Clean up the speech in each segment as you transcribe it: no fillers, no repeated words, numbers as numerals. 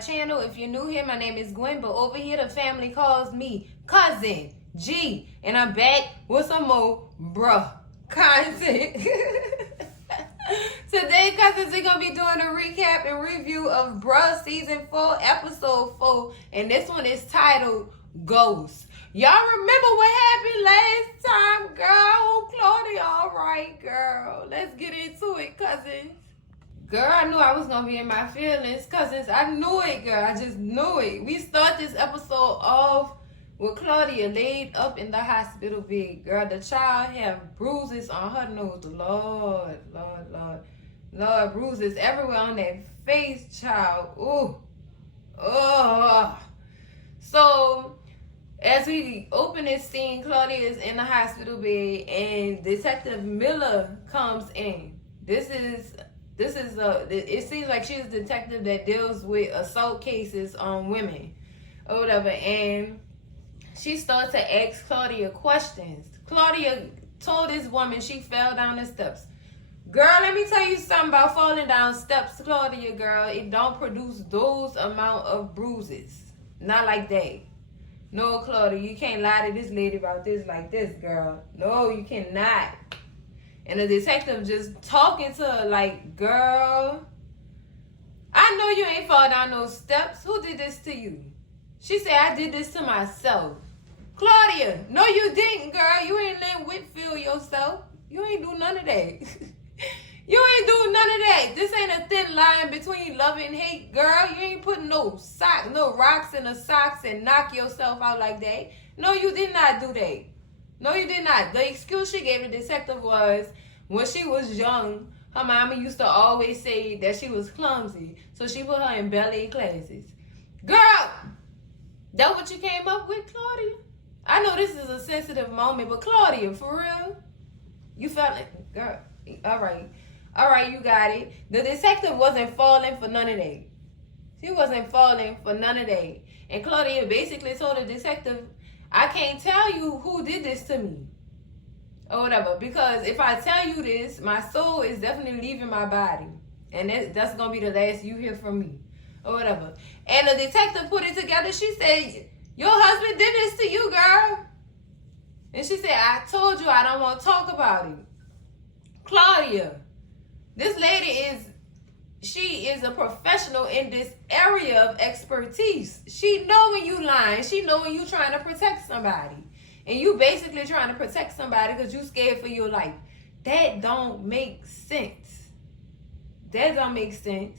channel. If you're new here, my name is Gwen, but over here the family calls me Cousin G, and I'm back with some more bruh content. Today, cousins, we're gonna be doing a recap and review of Bruh Season 4, Episode 4, and this one is titled Ghost. Y'all remember what happened last time, girl? Claudia, all right, girl. Let's get into it, cousins. Girl, I knew I was going to be in my feelings, cousins. I knew it, girl. I just knew it. We start this episode off with Claudia laid up in the hospital bed. Girl, the child have bruises on her nose. Lord, bruises everywhere on that face, child. Ooh. Oh. So, as we open this scene, Claudia is in the hospital bed and Detective Miller comes in. It seems like she's a detective that deals with assault cases on women or whatever, and she starts to ask Claudia questions. Claudia told this woman she fell down the steps. Girl, let me tell you something about falling down steps, Claudia, girl. It don't produce those amount of bruises. Not like that. No, Claudia, you can't lie to this lady about this like this, girl. No, you cannot. And the detective just talking to her like, girl, I know you ain't fall down those steps. Who did this to you? She said, I did this to myself. Claudia, no you didn't, girl. You ain't let Whitfield yourself. You ain't do none of that. You ain't do none of that. This ain't a thin line between love and hate, girl. You ain't putting no rocks in the socks and knock yourself out like that. No, you did not do that. No, you did not. The excuse she gave the detective was when she was young, her mama used to always say that she was clumsy, so she put her in ballet classes. Girl, that what you came up with, Claudia? I know this is a sensitive moment, but Claudia, for real? You felt like, girl, all right, you got it. The detective wasn't falling for none of that. She wasn't falling for none of that. And Claudia basically told the detective, I can't tell you who did this to me or whatever, because if I tell you this, my soul is definitely leaving my body, and that's gonna be the last you hear from me or whatever. And the detective put it together. She said, your husband did this to you, girl. And she said, I told you I don't want to talk about it. Claudia, this lady she is a professional in this area of expertise. She know when you lying. She know when you trying to protect somebody. And you basically trying to protect somebody because you scared for your life. That don't make sense. That don't make sense.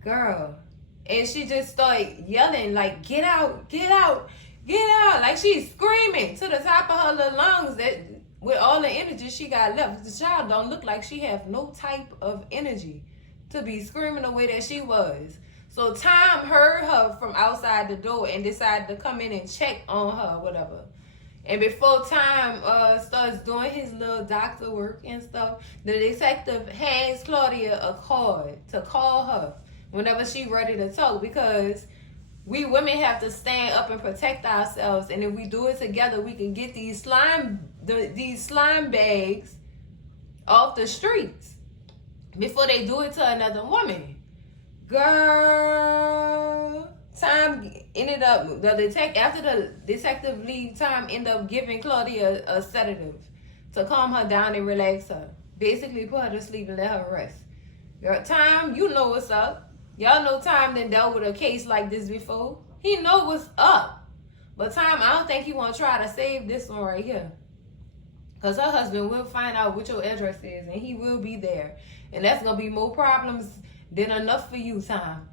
Girl. And she just started yelling like, get out, get out, get out. Like she's screaming to the top of her little lungs that with all the energy she got left. The child don't look like she have no type of energy to be screaming the way that she was. So Tom heard her from outside the door and decided to come in and check on her, whatever. And before Tom starts doing his little doctor work and stuff, the detective hands Claudia a card to call her whenever she ready to talk, because we women have to stand up and protect ourselves. And if we do it together, we can get these slime bags off the streets before they do it to another woman. Girl, Tom ended up, after the detective leave, Tom ended up giving Claudia a sedative to calm her down and relax her. Basically put her to sleep and let her rest. Girl, Tom, you know what's up. Y'all know Tom done dealt with a case like this before. He know what's up. But Tom, I don't think he want to try to save this one right here. Because her husband will find out what your address is, and he will be there. And that's going to be more problems than enough for you, Tom.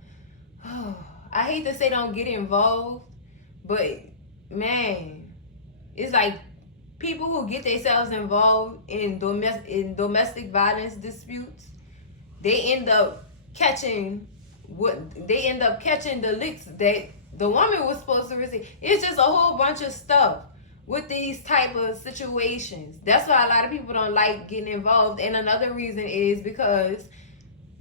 Oh, I hate to say don't get involved, but, man, it's like people who get themselves involved in domestic violence disputes, they end up catching the licks that the woman was supposed to receive. It's just a whole bunch of stuff with these type of situations. That's why a lot of people don't like getting involved. And another reason is because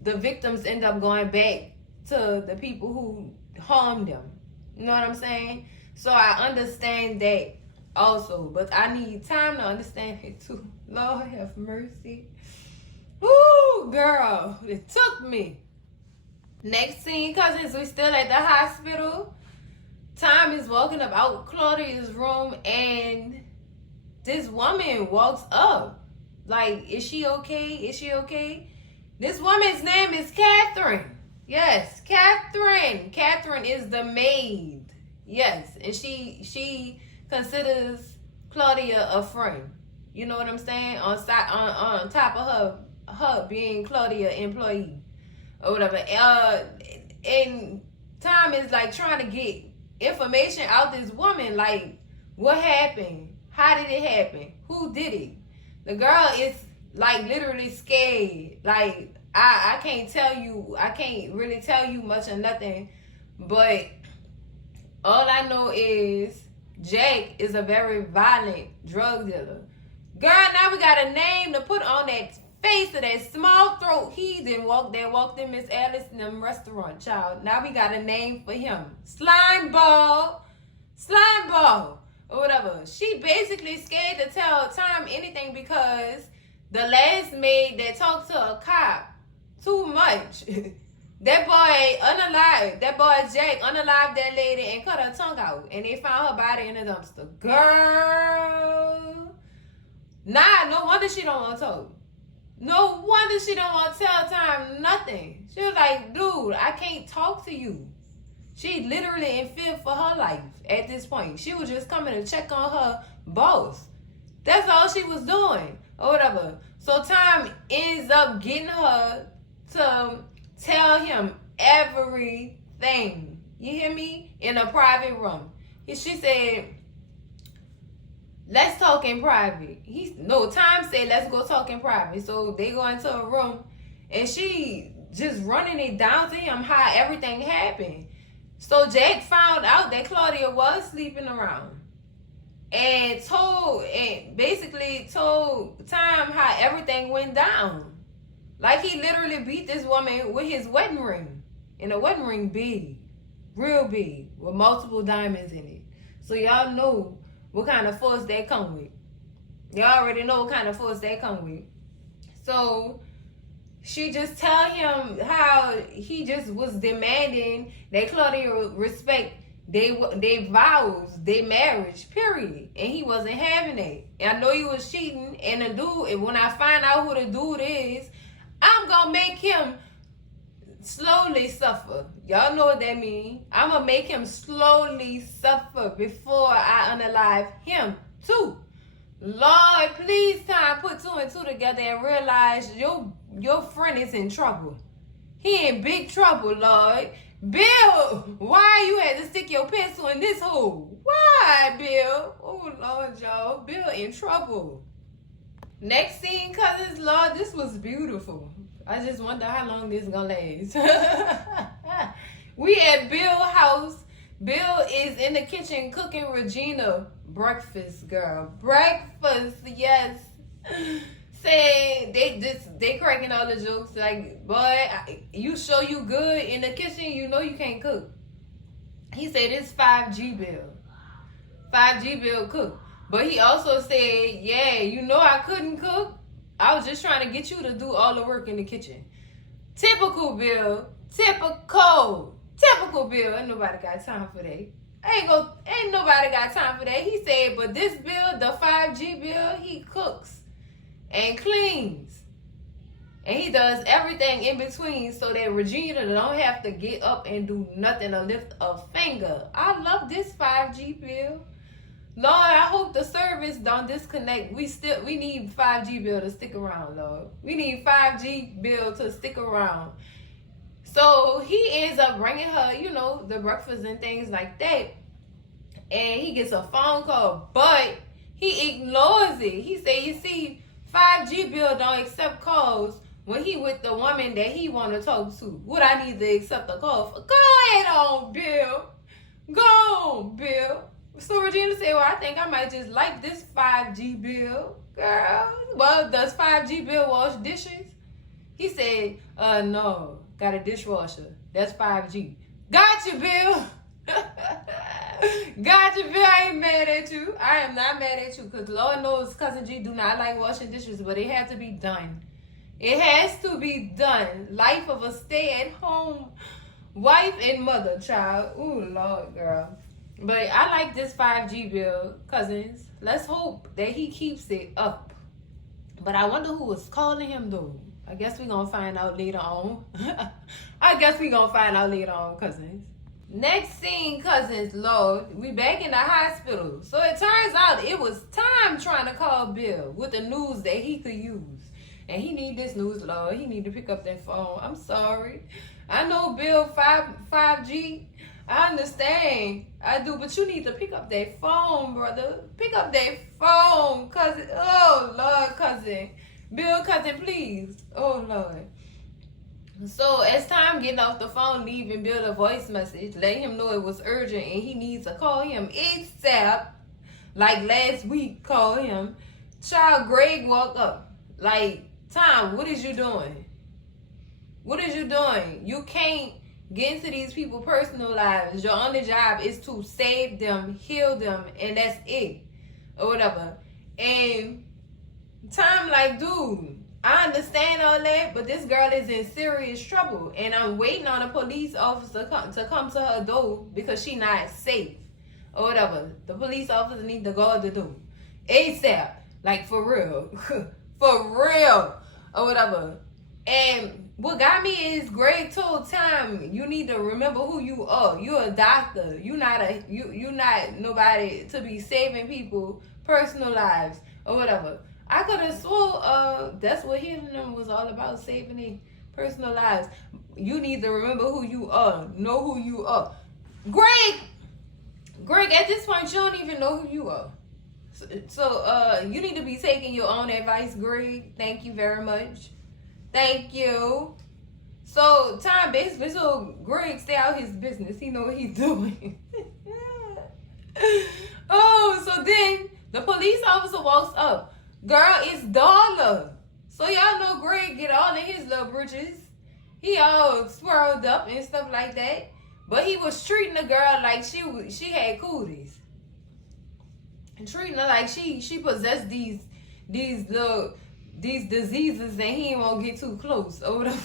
the victims end up going back to the people who harmed them. You know what I'm saying? So I understand that also, but I need time to understand it too. Lord have mercy. Woo, girl, it took me. Next scene, cousins, we still at the hospital. Tom is walking up out Claudia's room, and this woman walks up. Like, is she okay? Is she okay? This woman's name is Catherine. Yes, Catherine. Catherine is the maid. Yes, and she considers Claudia a friend. You know what I'm saying? On top of her being Claudia employee or whatever. And Tom is like trying to get information out this woman, like what happened, how did it happen, who did it. The girl is like literally scared. Like I can't tell you, I can't really tell you much or nothing, but all I know is Jack is a very violent drug dealer. Girl, now we got a name to put on that face of that small throat heathen walked in Miss Alice in them restaurant, child. Now we got a name for him. Slime ball, or whatever. She basically scared to tell Tom anything because the last maid that talked to a cop too much. That boy Jack unalived that lady and cut her tongue out, and they found her body in a dumpster. Girl, nah, no wonder she don't want to talk. No wonder she don't want to tell Tom nothing. She was like, dude, I can't talk to you. She literally in fear for her life at this point. She was just coming to check on her boss. That's all she was doing or whatever. So Tom ends up getting her to tell him everything. You hear me? In a private room. She said, let's talk in private. Tom said, let's go talk in private. So they go into a room and she just running it down to him how everything happened. So Jack found out that Claudia was sleeping around and basically told Tom how everything went down. Like he literally beat this woman with his wedding ring. And a wedding ring big. Real big. With multiple diamonds in it. So y'all know what kind of force that come with. Y'all already know what kind of force that come with. So she just tell him how he just was demanding that Claudia respect they vows, they marriage, period. And he wasn't having it. And I know he was cheating. And the dude, and when I find out who the dude is, I'm gonna make him slowly suffer. Y'all know what that means. I'm gonna make him slowly suffer before I unalive him too. Lord, please, Tom, put two and two together and realize your friend is in trouble. He in big trouble, Lord. Bill, why you had to stick your pencil in this hole? Why, Bill? Oh, Lord, y'all. Bill in trouble. Next scene, cousins, Lord, this was beautiful. I just wonder how long this is gonna last. We at Bill's house. Bill is in the kitchen cooking Regina breakfast, girl. Breakfast, yes. Saying they cracking all the jokes like, boy, you show you good in the kitchen, you know you can't cook. He said it's 5G Bill. 5G Bill cook. But he also said, yeah, you know I couldn't cook. I was just trying to get you to do all the work in the kitchen. Typical Bill. Typical Bill. Ain't nobody got time for that. Ain't nobody got time for that. He said, but this Bill, the 5G Bill, he cooks and cleans. And he does everything in between so that Regina don't have to get up and do nothing or lift a finger. I love this 5G Bill. Lord, I hope the service don't disconnect. We need 5G Bill to stick around, Lord. We need 5G Bill to stick around. So he ends up bringing her, the breakfast and things like that. And he gets a phone call, but he ignores it. He said, you see, 5G Bill don't accept calls when he with the woman that he want to talk to. What I need to accept a call for? Go ahead on, Bill. Go on, Bill. So Regina said, well, I think I might just like this 5G Bill. Girl, well, does 5G Bill wash dishes? He said, no, got a dishwasher. That's 5G. Gotcha, Bill. Gotcha, Bill. I ain't mad at you. I am not mad at you because Lord knows Cousin G do not like washing dishes, but it had to be done. It has to be done. Life of a stay-at-home wife and mother, child. Ooh, Lord, girl. But I like this 5G bill, cousins. Let's hope that he keeps it up. But I wonder who was calling him, though. I guess we're going to find out later on. Cousins. Next scene, cousins, Lord, we back in the hospital. So it turns out it was Time trying to call Bill with the news that he could use. And he need this news, Lord. He need to pick up that phone. I'm sorry. I know Bill 5G. I understand. I do, but you need to pick up that phone, brother. Pick up that phone, cousin. Oh, Lord, cousin. Bill, cousin, please. Oh, Lord. So as Time getting off the phone, leaving Bill a voice message, letting him know it was urgent and he needs to call him ASAP. Like last week, call him. Child, Greg walked up. Like, Time, what is you doing? What is you doing? You can't get into these people's personal lives. Your only job is to save them, heal them, and that's it. Or whatever. And Time like, dude, I understand all that, but this girl is in serious trouble. And I'm waiting on a police officer to come to her door because she not safe. Or whatever. The police officer need to guard the door. ASAP. Like, for real. For real. Or whatever. And what got me is Greg told Time, you need to remember who you are. You're a doctor. You're not nobody to be saving people personal lives or whatever. I could have swore that's what healing them was all about, saving their personal lives. You need to remember who you are. Know who you are. Greg, at this point, you don't even know who you are. So you need to be taking your own advice, Greg. Thank you very much. Thank you. So Time basically told Greg stay out his business. He know what he's doing. Oh, so then the police officer walks up. Girl, it's Darla. So y'all know Greg get all in his little britches. He all swirled up and stuff like that. But he was treating the girl like she had cooties. And treating her like she possessed these diseases and he ain't won't get too close or whatever.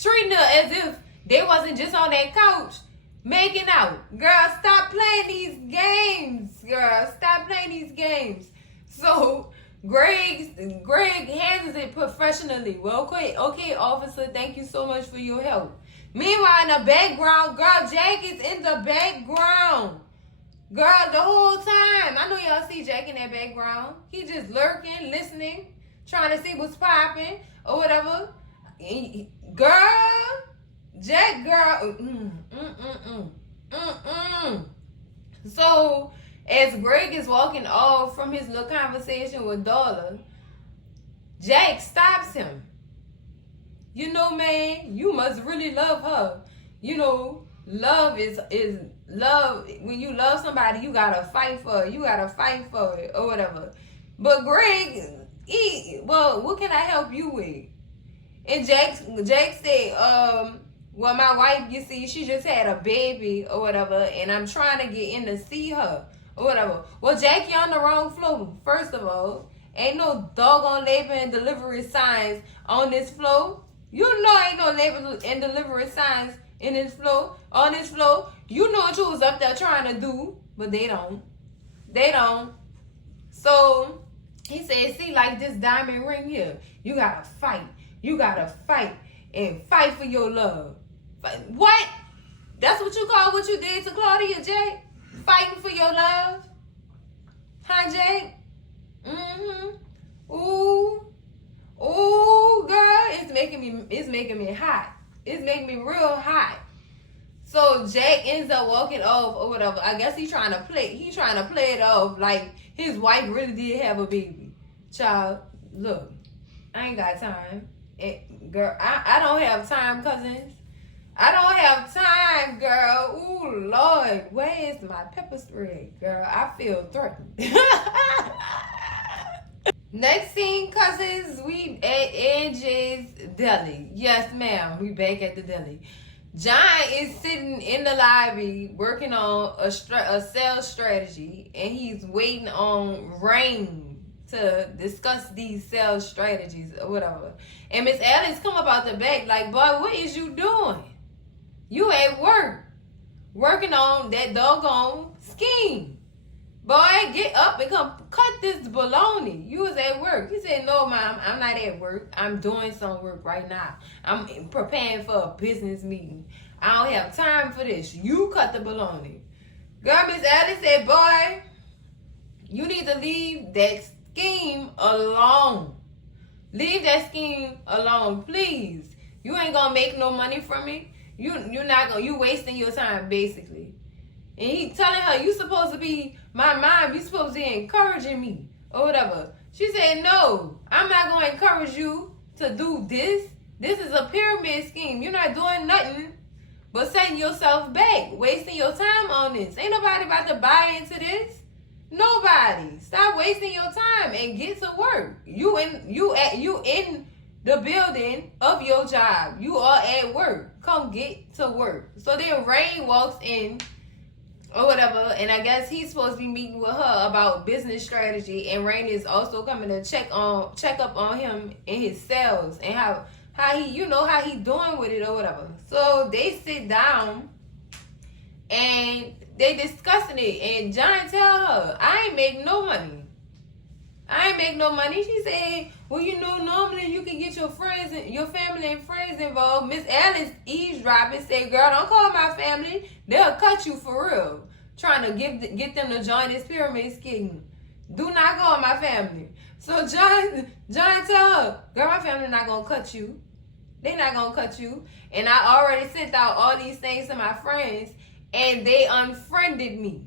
Treating her as if they wasn't just on that couch making out. Girl, stop playing these games. Girl, stop playing these games. So Greg handles it professionally. Well, okay, officer, thank you so much for your help. Meanwhile, in the background, girl, Jack is in the background. Girl, the whole time. I know y'all see Jack in that background. He just lurking, listening, trying to see what's popping or whatever. Girl, Jack, girl. So, as Greg is walking off from his little conversation with Darla, Jack stops him. You know, man, you must really love her. You know, love is love. When you love somebody, you gotta fight for it. You gotta fight for it or whatever. But Greg, what can I help you with? And Jack said, well, my wife, you see, she just had a baby or whatever, and I'm trying to get in to see her or whatever. Well, Jack, you're on the wrong floor. First of all, ain't no doggone labor and delivery signs on this floor. You know ain't no labor and delivery signs in this floor, on this floor. You know what you was up there trying to do, but they don't. They don't. So he said, see, like this diamond ring here, you gotta fight. You gotta fight and fight for your love. What? That's what you call what you did to Claudia, Jay? Fighting for your love? Huh, Jay? Ooh. Ooh, girl, it's making me hot. It's making me real hot. So Jack ends up walking off or whatever. I guess he's trying to play it off like his wife really did have a baby. Child, look, I ain't got time. Girl, I don't have time, cousins. I don't have time, girl. Ooh, Lord, where is my pepper spray, girl? I feel threatened. Next scene, cousins, we at Angie's Deli. Yes, ma'am, we back at the deli. John is sitting in the lobby working on a sales strategy, and he's waiting on rain to discuss these sales strategies or whatever. And Miss Alice come up out the back like, boy, what is you doing? You at work, working on that doggone scheme. Boy, get up and come cut this baloney. You was at work. He said, no, Mom, I'm not at work. I'm doing some work right now. I'm preparing for a business meeting. I don't have time for this. You cut the baloney. Girl, Miss Alice said, boy, you need to leave that scheme alone. Leave that scheme alone, please. You ain't gonna make no money from it. You wasting your time, basically. And he telling her, you supposed to be my mom. You supposed to be encouraging me or whatever. She said, no, I'm not going to encourage you to do this. This is a pyramid scheme. You're not doing nothing but setting yourself back, wasting your time on this. Ain't nobody about to buy into this. Nobody. Stop wasting your time and get to work. You in the building of your job. You are at work. Come get to work. So then Rain walks in or whatever, and I guess he's supposed to be meeting with her about business strategy, and Rain is also coming to check up on him in his sales and how he how he doing with it or whatever. So they sit down and they discussing it, and John tell her, I ain't make no money. She said, well, normally you can get your friends and your family and friends involved. Miss Alice eavesdropping said, girl, don't call my family. They'll cut you for real. Trying to get them to join this pyramid scheme. Do not call my family. So John tell her, girl, my family not going to cut you. They not going to cut you. And I already sent out all these things to my friends, and they unfriended me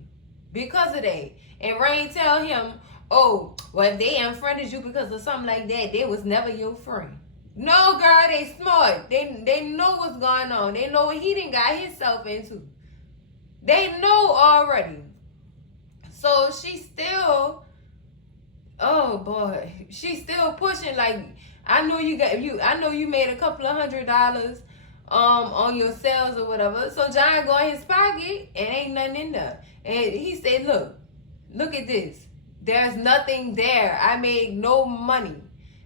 because of that. And Rain tell him, oh, well, if they unfriended you because of something like that, they was never your friend. No, girl, they smart. They know what's going on. They know what he done got himself into. They know already. So she still, oh boy, she's still pushing like, I know you made a couple of $100 on your sales or whatever. So John go in his pocket and ain't nothing in there. And he said, look at this. There's nothing there. I made no money.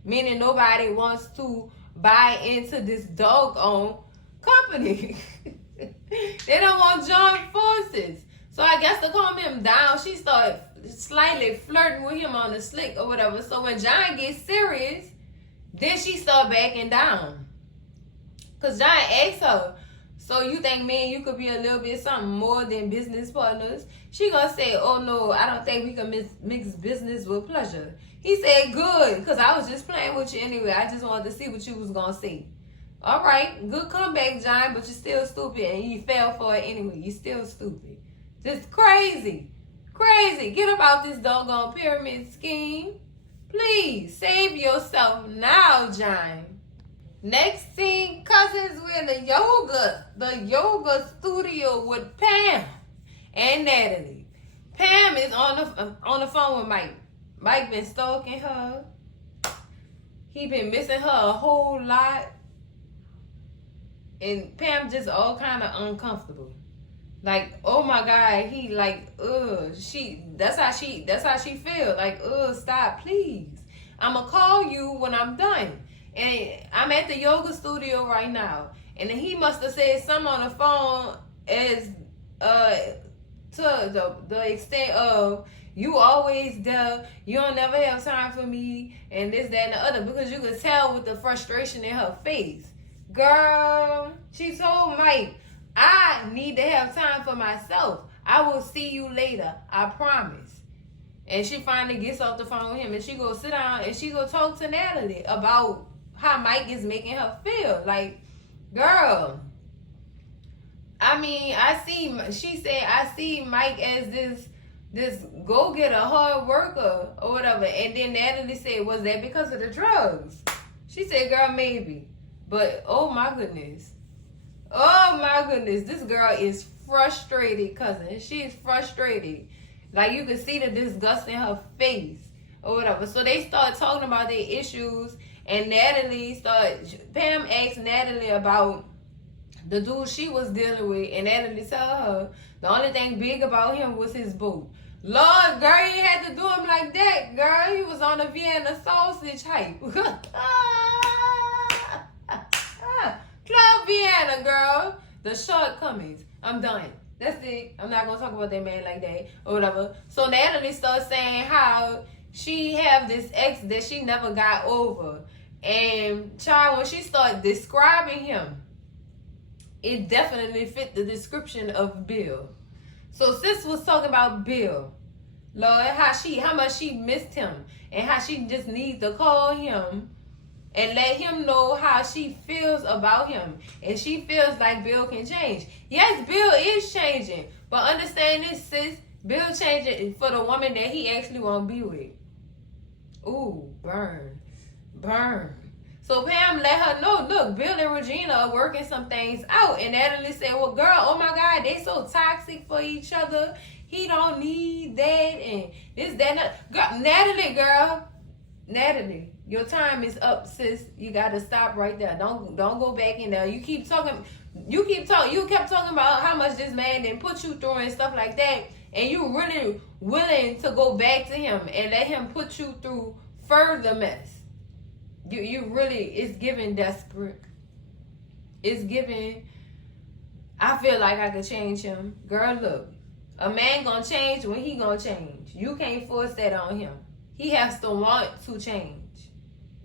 Meaning nobody wants to buy into this doggone company. They don't want to join forces. So I guess to calm him down, she started slightly flirting with him on the slick or whatever. So when John gets serious, then she start backing down. Because John asked her, so you think me and you could be a little bit something more than business partners? She gonna say, oh no, I don't think we can mix business with pleasure. He said, good, because I was just playing with you anyway. I just wanted to see what you was gonna say. All right, good comeback, John, but you're still stupid, and you fell for it anyway. You're still stupid. Just crazy. Crazy. Get about this doggone pyramid scheme. Please, save yourself now, John. Next scene, cousins, we're in the yoga studio with Pam and Natalie. Pam is on the phone with Mike. Mike been stalking her. He been missing her a whole lot. And Pam just all kind of uncomfortable. Like, oh my God, he like, that's how she feel. Like, stop, please. I'ma call you when I'm done. And I'm at the yoga studio right now. And he must have said something on the phone as to the extent of, you always there, you don't never have time for me, and this, that, and the other, because you could tell with the frustration in her face. Girl, she told Mike, I need to have time for myself. I will see you later, I promise. And she finally gets off the phone with him, and she go sit down and she go talk to Natalie about how Mike is making her feel. Like, girl, she said, I see Mike as this go-getter, hard worker or whatever. And then Natalie said, was that because of the drugs? She said, girl, maybe. But oh my goodness, this girl is frustrated, cousin. She is frustrated. Like, you can see the disgust in her face or whatever. So they start talking about their issues, and Pam asked Natalie about the dude she was dealing with, and Natalie tell her the only thing big about him was his boat. Lord, girl, you had to do him like that, girl. He was on the Vienna sausage hype. Club Vienna, girl. The shortcomings. I'm done. That's it. I'm not gonna talk about that man like that or whatever. So Natalie starts saying how she have this ex that she never got over. And child, when she started describing him, it definitely fit the description of Bill. So sis was talking about Bill. Lord, how much she missed him and how she just needs to call him and let him know how she feels about him. And she feels like Bill can change. Yes, Bill is changing. But understand this, sis. Bill changing for the woman that he actually won't be with. Ooh, burn. Burn. So Pam let her know, look, Bill and Regina are working some things out. And Natalie said, well, girl, oh my God, they so toxic for each other. He don't need that and this, that, girl, Natalie, your time is up, sis. You gotta stop right there. Don't go back in there. You kept talking about how much this man didn't put you through and stuff like that. And you really willing to go back to him and let him put you through further mess. You really, it's giving desperate. It's giving, I feel like I could change him. Girl, look, a man gonna change when he gonna change. You can't force that on him. He has to want to change.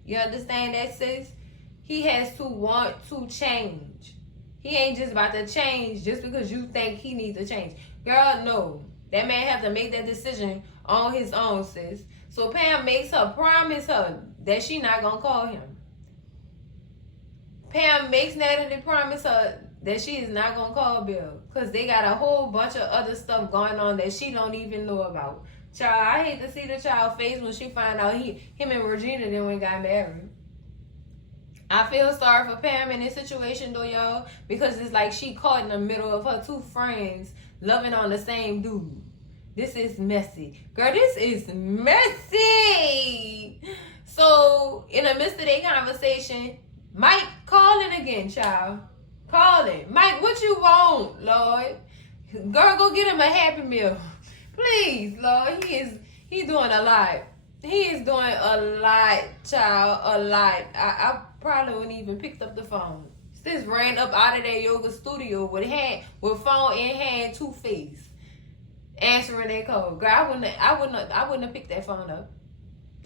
You understand that, sis? He has to want to change. He ain't just about to change just because you think he needs to change. Girl, no. That man have to make that decision on his own, sis. So Pam makes her promise her that she not gonna call him. Pam makes Natalie promise her that she is not gonna call Bill. Because they got a whole bunch of other stuff going on that she don't even know about. Child, I hate to see the child face when she find out him and Regina then when got married. I feel sorry for Pam in this situation though, y'all. Because it's like she caught in the middle of her two friends loving on the same dude. This is messy. Girl, this is messy. So, in the midst of their conversation, Mike calling again, child. Calling. Mike, what you want, Lord? Girl, go get him a Happy Meal. Please, Lord. He's doing a lot. He is doing a lot, child. A lot. I probably wouldn't even picked up the phone. Sis ran up out of that yoga studio with phone in hand, two-faced, answering their call. Girl, I wouldn't have picked that phone up.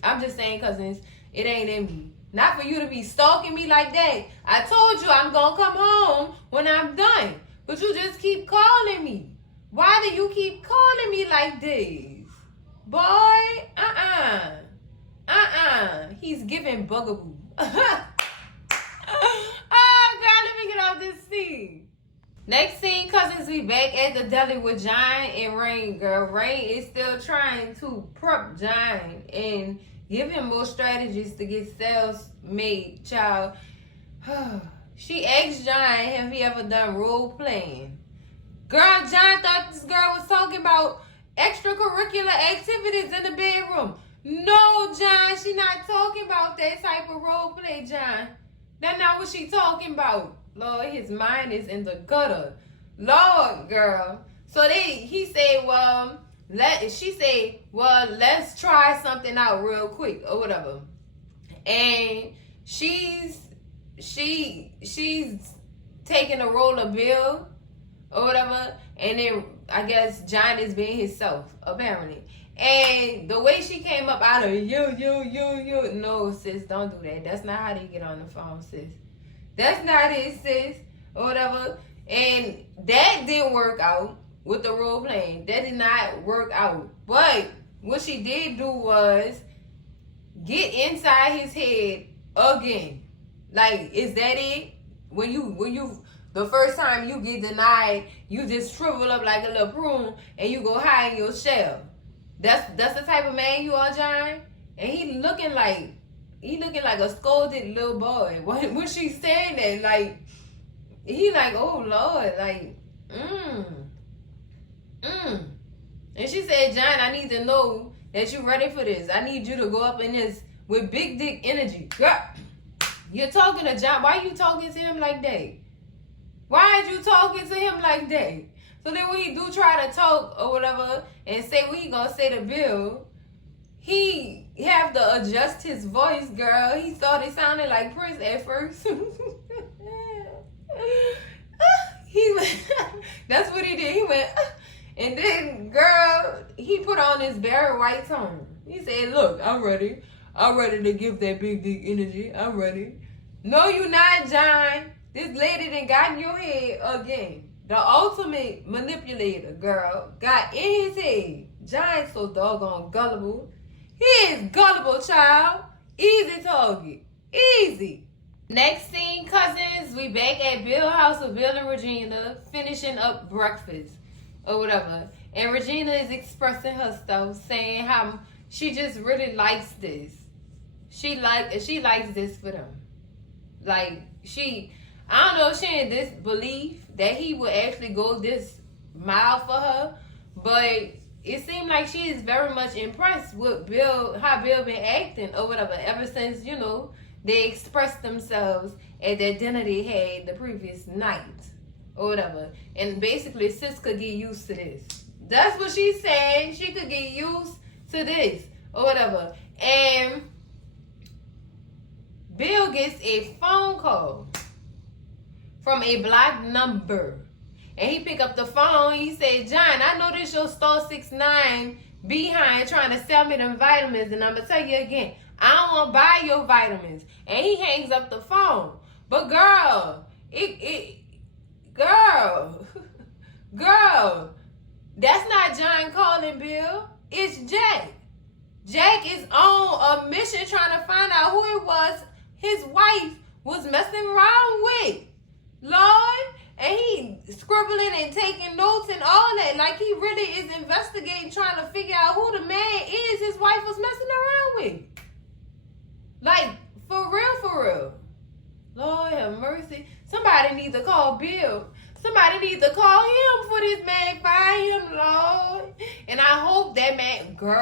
I'm just saying, cousins, it ain't in me. Not for you to be stalking me like that. I told you I'm gonna come home when I'm done. But you just keep calling me. Why do you keep calling me like this? Boy, He's giving bugaboo. Oh, God, let me get off this scene. Next scene, cousins, we back at the deli with John and Rain. Girl, Rain is still trying to prep John and give him more strategies to get sales made, child. She asked John, have he ever done role playing? Girl, John thought this girl was talking about extracurricular activities in the bedroom. No, John, she not talking about that type of role play, John. That's not what she talking about. Lord, his mind is in the gutter. Lord, girl. So he said, she said, let's try something out real quick or whatever. And she's taking the role of Bill or whatever. And then I guess John is being himself, apparently. And the way she came up out of you. No, sis, don't do that. That's not how they get on the phone, sis. That's not it, sis, or whatever. And that didn't work out with the role playing. That did not work out. But what she did do was get inside his head again. Like, is that it? When you the first time you get denied, you just shrivel up like a little prune and you go hide in your shell. That's the type of man you are, John. And he looking like a scolded little boy. When she saying that, like, he like, oh Lord, like, And she said, John, I need to know that you ready for this. I need you to go up in this with big dick energy. Girl, you're talking to John. Why are you talking to him like that? Why are you talking to him like that? So then when he do try to talk or whatever and say what he gonna say to Bill, he have to adjust his voice, girl. He started sounding like Prince at first. That's what he did. He went, and then, girl, he put on his Barry White tone. He said, look, I'm ready. I'm ready to give that big dick energy. I'm ready. No, you not, John. This lady done got in your head again. The ultimate manipulator, girl, got in his head. John's so doggone gullible. He is gullible, child. Easy target. Easy. Next scene, cousins, we back at Bill's house with Bill and Regina finishing up breakfast or whatever. And Regina is expressing her stuff, saying how she just really likes this. She likes this for them. Like, I don't know if she in this belief that he would actually go this mile for her, but it seemed like she is very much impressed with Bill, how Bill been acting or whatever, ever since, they expressed themselves at that dinner they had the previous night or whatever. And basically, sis could get used to this. That's what she's saying. She could get used to this or whatever. And Bill gets a phone call from a blocked number. And he pick up the phone. He said, John, I know this your star 69 behind trying to sell me them vitamins. And I'm going to tell you again, I don't want to buy your vitamins. And he hangs up the phone. But girl, girl, that's not John calling Bill. It's Jack. Jack is on a mission trying to find out who it was his wife was messing around with. Lord. And he scribbling and taking notes and all that. Like he really is investigating, trying to figure out who the man is his wife was messing around with. Like, for real. Lord have mercy. Somebody needs to call Bill. Somebody needs to call him for this man. Find him, Lord. And I hope that man, girl,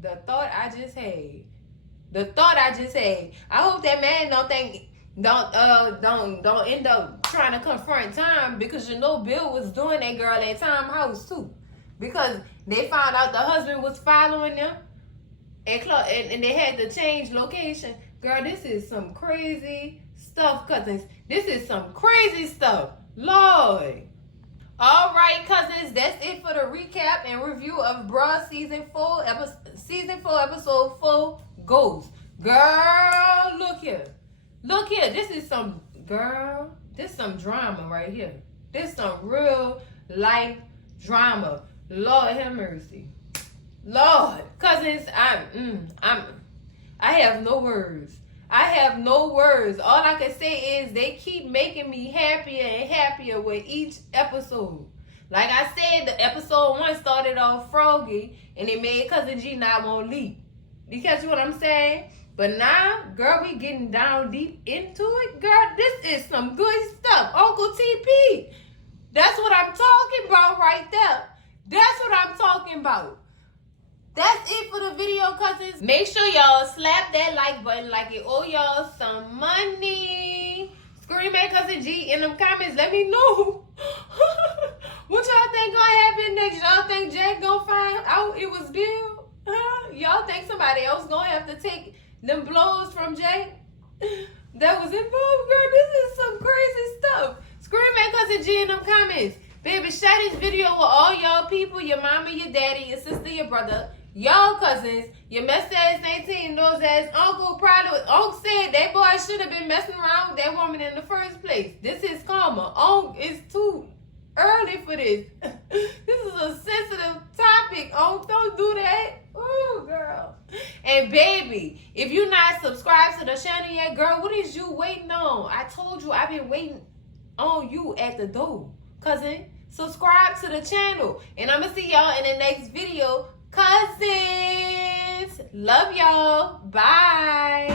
the thought I just had. I hope that man don't end up trying to confront Tom, because Bill was doing that girl at Tom's house too, because they found out the husband was following them and they had to change location. Girl, this is some crazy stuff, cousins. This is some crazy stuff, Lord. All right, cousins, that's it for the recap and review of Bruh season 4 episode 4 Ghost. Girl, look here, this is some drama right here. This some real life drama. Lord have mercy. Lord, cousins, I have no words. All I can say is they keep making me happier and happier with each episode. Like I said, the episode 1 started off froggy and it made Cousin G not want to leave. You catch what I'm saying? But now, girl, we getting down deep into it. Girl, this is some good stuff. Uncle TP. That's what I'm talking about right there. That's it for the video, cousins. Make sure y'all slap that like button like it owe y'all some money. Scream at Cousin G in them comments. Let me know. What y'all think gonna happen next? Y'all think Jack gonna find out it was Bill? Huh? Y'all think somebody else gonna have to take them blows from Jack that was involved? Girl, this is some crazy stuff. Scream at Cousin G in them comments. Baby, share this video with all y'all people, your mama, your daddy, your sister, your brother, y'all cousins, your mess ass 18, nose ass uncle. Probably Unc said that boy should have been messing around with that woman in the first place. This is karma. Unc is too early for this. This is a sensitive topic. Unc, don't do that. Ooh, girl. And baby, if you not subscribed to the channel yet, girl, what is you waiting on? I told you I've been waiting on you at the door. Cousin, subscribe to the channel. And I'm going to see y'all in the next video. Cousins, love y'all. Bye.